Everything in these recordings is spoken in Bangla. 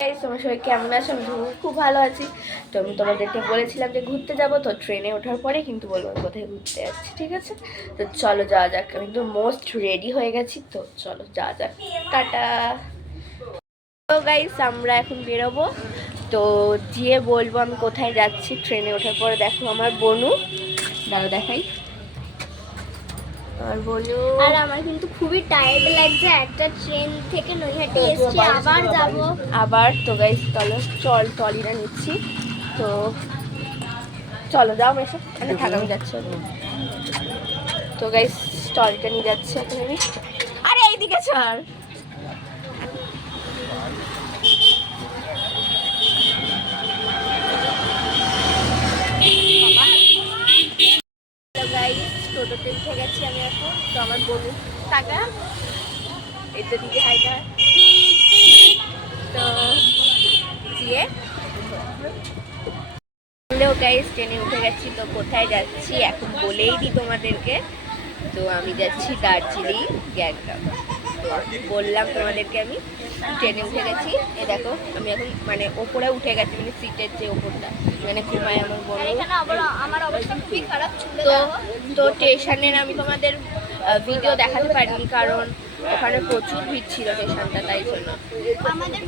তোমার সবাই কেমন আছো? আমি খুব ভালো আছি। তো আমি তোমাদেরকে বলেছিলাম যে ঘুরতে যাব, তো ট্রেনে ওঠার পরে কিন্তু বলবো আমি কোথায় ঘুরতে যাচ্ছি, ঠিক আছে? তো চলো যাওয়া যাক। আমি তো মোস্ট রেডি হয়ে গেছি, তো চলো যাওয়া যাক। টাটা। তো গাইস আমরা এখন বেরোবো, তো গিয়ে বলবো আমি কোথায় যাচ্ছি। ট্রেনে ওঠার পরে দেখো আমার বনু, দাঁড়ো দেখাই আর বনু। আর আমার কিন্তু খুবই টায়ার্ড লাগছে, একটা ট্রেন থেকে নৈহাটি এসছি, আবার যাব আবার। তো গাইস চলো ট্রলিটা নিচ্ছি, তো চলো যাও এসে মানে থাকানো যাচ্ছে। তো গাইস ট্রলিটা নিয়ে যাচ্ছে এখন আমি। আরে এইদিকে ছাড়। টোটোতে উঠে গেছি আমি এখন। তো আমার বন্ধু টাকা এই তো দিকে হাইটা, তো দিয়ে হ্যালো গাইস, ট্রেনে উঠে গেছি। তো কোথায় যাচ্ছি এখন বলেই দিই তোমাদেরকে। তো আমি যাচ্ছি দার্জিলিং গ্যাংটক। তো বললাম তোমাদেরকে আমি ট্রেনে উঠে গেছি। এ দেখো আমি এখন মানে ওপরে উঠে গেছি, মানে সিটের যে ওপরটা মানে ঘুমায় আমার বড়। আমার অবস্থা খুবই খারাপ ছিল। তো স্টেশনের আমি তোমাদের ভিডিও দেখাতে পারিনি, কারণ ওখানে প্রচুর ভিড় ছিল স্টেশনটা, তাই জন্য আমাদের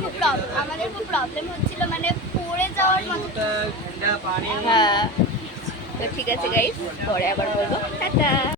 খুব প্রবলেম হচ্ছিল, মানে পড়ে যাওয়ার মতো। হ্যাঁ, তো ঠিক আছে গাইস, পরে আবার বলবো টাটা।